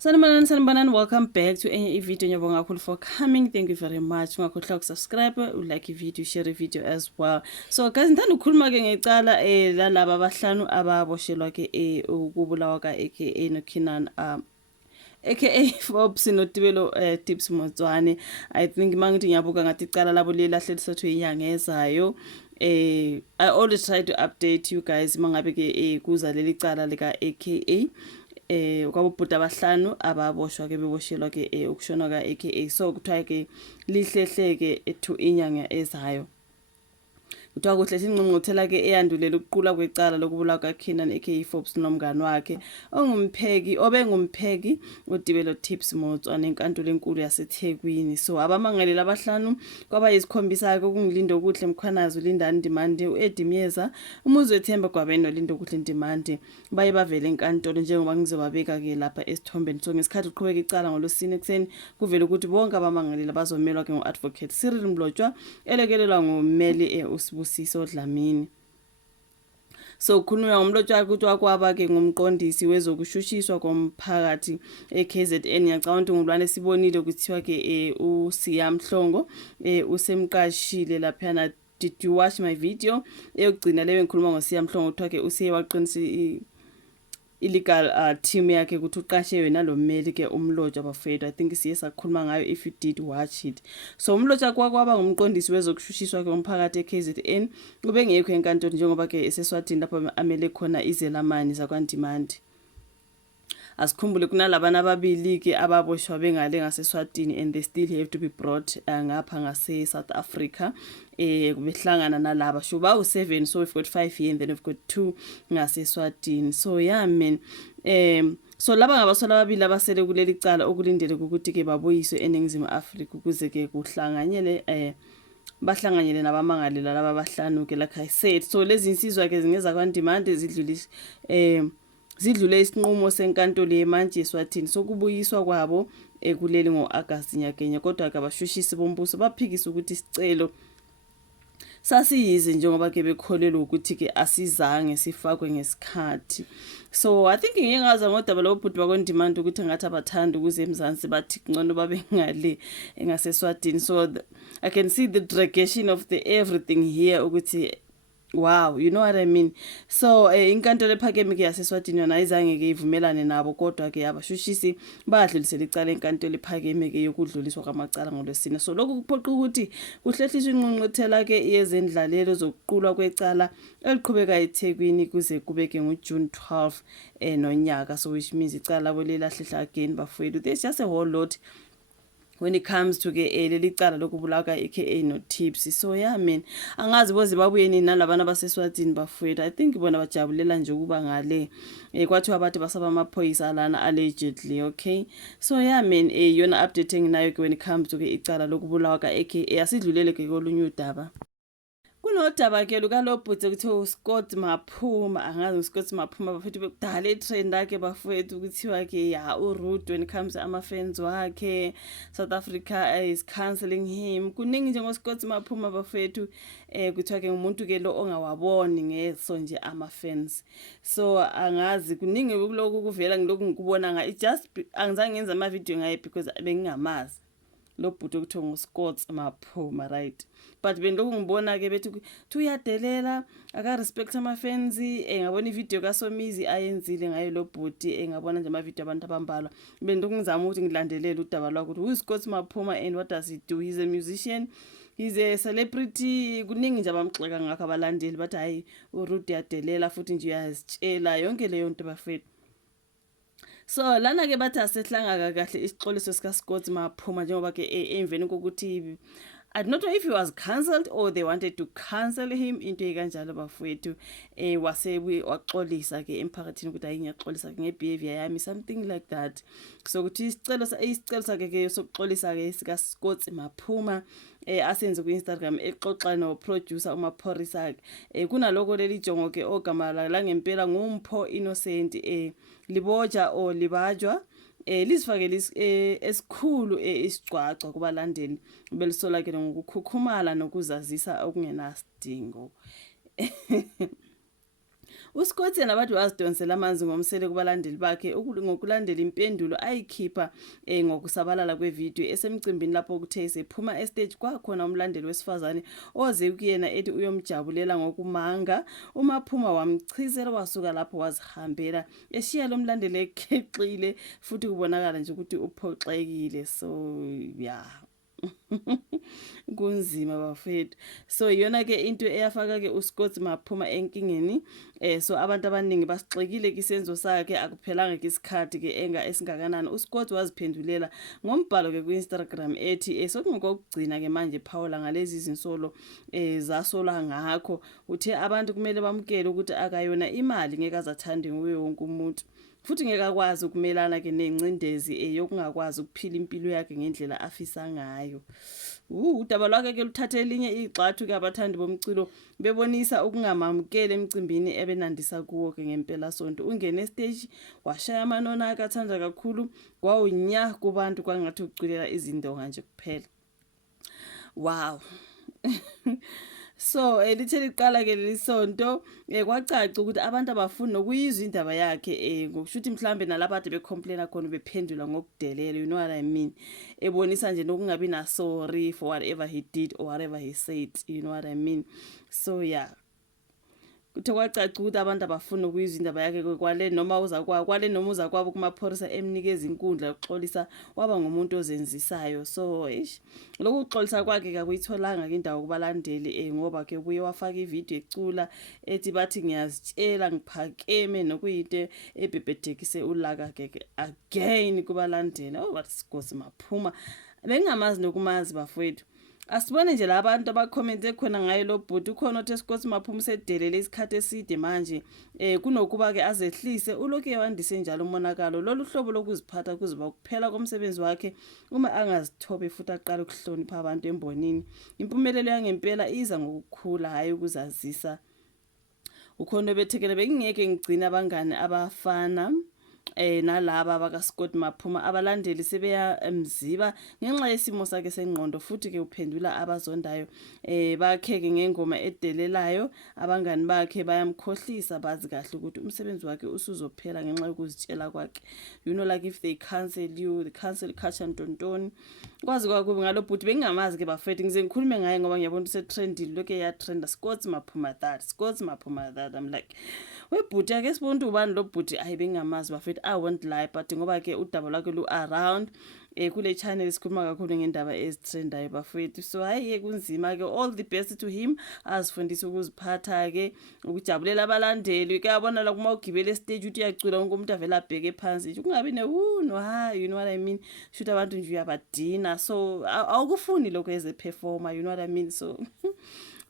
Sanibonani, welcome back to enye video. Ngiyabonga kakhulu for coming. Thank you very much. Ungakhohlwa ukusubscribe, like video, share video as well. So guys, ngithanda ukukhuluma ke ngecala lalaba abahlanu ababoshelwa ke ukubulawa ka aka no Kinan aka Forbes noTibelo Tips Motswane. I think mangithi ngiyabuka ngathi icala labo lilahle lisathu inyanga ezayo. I always try to update you guys mangabe ke kuza leli cala lika aka kwabobhuti abahlanu ababoshwa ke beboshelwa ke ukushona ka aka. So kuthiwa ke lihlehleke to inyanga ezayo. Kuthiwa kuhle ingqungquthela ke eyandulela ukuqula kwecala lokubulawa kaKenan aka Forbes nomngane wakhe obengumpheki uTibelo Tips Motswane enkantolo enkulu yaseThekwini. So abamangaleli abahlanu kwaba yisikhombisa ke okungilinda okuhle Mkhwanazi uLindani Ndimande uEdimyeza uMuzwethemba Gwabeni noLindo kuhle Ndimande baye bavela enkantolo njengoba ngizobabeka ke lapha esithombeni. So ngesikhathi uqhubeka icala ngolosini ekseni kuvela ukuthi bonke abamangaleli bazomelwa ke ngoadvocate Cyril Mlotshwa elekelelwa ngummeli Usibusiso Dlamini. So khulunywa ngomlotshwa ukuthi wakwaba ke ngumqondisi wezokushushiswa komphakathi eKZN. Ngiyacabanga ukuthi ngulwane sibonile ukuthiwa ke uSiya Mhlongo usemqashile laphana. Did you watch my video eyogcina leyo ngikhuluma ngoSiya Mhlongo kuthiwa ke usiye waqinisa illegal team yakhe ukuthi uqashiwe nalommeli ke uMlotshwa bafethu. I think siye sakhuluma ngayo if you did watch it. So uMlotshwa kwaba ngumqondisi wezokushushiswa ke umphakathi eKZN ubengekho enkantolo njengoba ke eseswatini lapho amele khona izelamani zakwaNdimande. Asikhumbule kunalabana ababili ke ababoshwa bengale ngaseSwatini and they still have to be brought ngapha ngase South Africa behlangana nalaba shuba u7. So we've got 5 here and then we've got 2 ngaseSwatini. So yeah man, so laba ngabasola ababili abasele kuleli cala okulindele ukuthi ke babuyiswe eNingizimu Afrika ukuze ke kuhlanganyele bahlanganyele nabamangalela laba abahlanu ke like I said. So lezi insizwa ke zingeza kwaNdimande zidlule isinqumo senkantolo yemantshi eSwatini sokubuyiswa kwabo kuleli ngoAugust nyakenye, kodwa ke abashushisi bombuso baphikisa ukuthi isicelo sasiyize njengoba ke bekholelwa ukuthi ke asizange sifakwe ngesikhathi. So I think ngiyengaza ngodaba lobhuti bakwaNdimande ukuthi ngathi abathanda ukuze eMzansi bathi ngcono babe ngale engaseSwatini. So I can see the dragation of the everything here ukuthi wow, you know what I mean. So inkantolo ephakeme ke yaseSwatini yona ayizange ke ivumelane nabo, kodwa ke abashushisi badlulisela icala enkantolo ephakeme ke yokudluliswa kwamacala ngolwesine. So lokhu kuphoqa ukuthi kuhlehliswe ingqungquthela ke yezendlalelo zokuqulwa kwecala eliqhubeka eThekwini kuze kube ke ngoJune 12 nonyaka. So which means icala labo lilahlehla again bafowethu. There's just a whole lot when it comes to ke leli cala lokubulawa ka aka no Tips. So yeah man, angazi boze babuye nini nalabana baseSwatini bafowethu. I think bona bajabulela nje ukuba ngale kwathiwa abantu basaba amaphoyisa lana allegedly. Okay, so yeah man, yona update enginayo ke when it comes to ke icala lokubulawa ka aka asidlulele ke kolunye udaba. Kunodaba ke lukalobhuthe kuthiwa uScott Maphuma. Angazi uScott Maphuma bafethu bekudala itrend yakhe bafethu kuthiwa ke ya uRude when it comes to ama-fans wakhe South Africa is cancelling him. Kuningi nje ngoScott Maphuma bafethu kuthiwa ke umuntu ke lo ongawaboni ngeso nje ama-fans. So angazi kuningi kuloko kuvela ngiloku ngikubona it just angizange ngenza ama-video ngaye because bengingamazi lo bhuti okuthiwa nguScott Maphuma, right? But bengiloku ngibona ke bethi uyadelela aka-respect ama-fans. Ngabona ivideo kaSomizi ayenzile ngayo lo bhuti, ngabona nje ama-video abantu abambalwa. Bengiloku ngizama ukuthi ngilandelele udaba lwakho ukuthi uScott Maphuma and what does he do. He's a musician, he's a celebrity. Kuningi nje abamxeka ngakho abalandeli bathi hayi uRude yadelela futhi nje uyazitshela yonke leyo nto bafethu. So lana ke bathi asehlanga kahle isixoliso sikaScott Maphuma njengoba ke emveni kokuthi I don't know if he was cancelled or they wanted to cancel him into ekanjalo bafowethu waxolisa ke emphakathini ukuthi ayingiyaxolisa ke ngebehavior yami something like that. So ukuthi isicelo sakhe ke sokuxolisa ke sikaScott Maphuma asenze ku-Instagram exoxa no-producer uMaphorisa kunaloko leli jongo ke ogama la ngempela nguMpho Innocent liboja o libajwa lisifakele esikhulu isicwacwa kubalandeli belisola ke ngokukhukhumala nokuzazisa okungenasidingo. uScott yena bathi wazidonsela amanzi ngomsele kubalandeli bakhe ngokulandela impendulo ayikhipha ngokusabalala kwevideo esemcimbini lapho kuthe sephuma estage kwakhona umlandeli wesifazane oze kuyena ethi uyomjabulela ngokumanga. uMaphuma wamchizela wasuka lapho wazihambela eshiya lo mlandeli ekheqile futhi kubonakala nje ukuthi uphoxekile. So yeah. kunzima bafethu. So iyona ke into eyafaka ke uScott Maphuma enkingeni. So abantu abaningi basixekile kisenzo sakhe akuphelanga isikhathi ke esingakanani. uScott waziphendulela ngombhalo ke ku-Instagram ethi sokungokugcina ke manje Paula ngalezi izinsolo zasolwa ngakho. Uthe abantu kumele bamukele ukuthi akayona imali ngeke azathande nguye wonke umuntu. Futhi ngeke akwazi ukumelana ke nencindezi yokungakwazi ukuphila impilo yakhe ngendlela afisa ngayo. Udaba lwakhe ke luthathe elinye igxathu ke abathandi bomculo bebonisa ukungamamukeli emcimbini ebenandisa kuwo ke ngempela sonto. Ungene stage washaya amanona akathanda kakhulu kwawunya kubantu kwangathi uculela izindonga nje kuphela. Wow. So lithe liqala ke lelisonto kwacaca ukuthi abantu abafuni nokuyizwa indaba yakhe ngokushuthi mhlambe nalapha ade becomplaina khona bephendula ngokudelela, you know what I mean, ebonisa nje nokungabi na sorry for whatever he did or whatever he said, you know what I mean. So yeah, kuthe kwacaca ukuthi abantu abafuni ukuyizwa indaba yakhe kwale noma uza kwabo kumaphorisa emnikeza inkundla yokuxolisa waba ngumuntu ozenzisayo. So lokhu kuxolisa kwakhe akuyitholanga ke indawo kubalandeli ngoba ke buye wafaka ivideo ecula ethi bathi ngiyazitshela ngiphakeme nokuyinto ebhebhedekise ulaka ke again kubalandeli. Bathi Sikosi Maphuma bengingamazi nokumazi bafowethu. Asibone nje labantu abacommente khona ngaye lo bhuti ukhona othe Sikosi Maphuma sedelele isikhathi eside manje kunokuba ke azehlise uloke wandise njalo umonakalo. Lolu hlobo lokuziphatha kuziba kuphela komsebenzi wakhe uma angazithobe futhi aqala ukuhlonipha abantu embonini. Impumelelo yangempela iza ngokukhula hayi ukuzazisa. Ukhona bethekele bengingeke ngigcina abangane abafana nalaba bakaScott Maphuma. Abalandeli sebeyamziba ngenxa yesimo sakhe sengqondo futhi ke uphendula abazondayo bakheke ngengoma edelelayo. Abangani bakhe bayamkhohlisa bazi kahle ukuthi umsebenzi wakhe usuzophela ngenxa yokuzitshela kwakhe. You know, like if they cancel you, they cancel Khacha Ntontoni. Kwazi kwakubi ngalo bhuti bengingamazi ke bafethu ngize ngikhulume ngaye ngoba ngiyabona ukuthi trendile lokho eyatrenda Sikosi Maphuma that, Sikosi Maphuma that. I'm like, webhuti ake sibone ubani lo bhuti ayibengingamazi bafethu. I won't lie, but ngoba ke udaba lwakhe lu around kule channel sikhuluma kakhulu ngendaba ezitrendayo bafethu. So hayi kunzima ke, all the best to him, azifundise ukuziphatha ke, ukujabulela abalandeli ke. Yabona la kuma ugibele stage uthi uyacula wonke umuntu avela abheke phansi nje kungabi no ha, you know what I mean, shoot abantu nje uyabadina. So awukufuni lokho eze performer, you know what I mean. So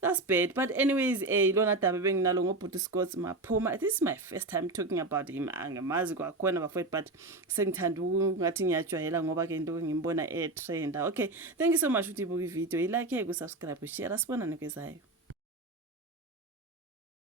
that's bad. But anyways, ilona daba benginalo ngobhuti Sikosi Maphuma. This is my first time talking about him. Angemazi kwakhona bafowethu, but sengithanda ngathi ngiyajwayela ngoba ke into ngimbona trenda. Okay, thank you so much ukuthi ibuka ivideo, ilike, kusubscribe, share, asibonane kwezayo.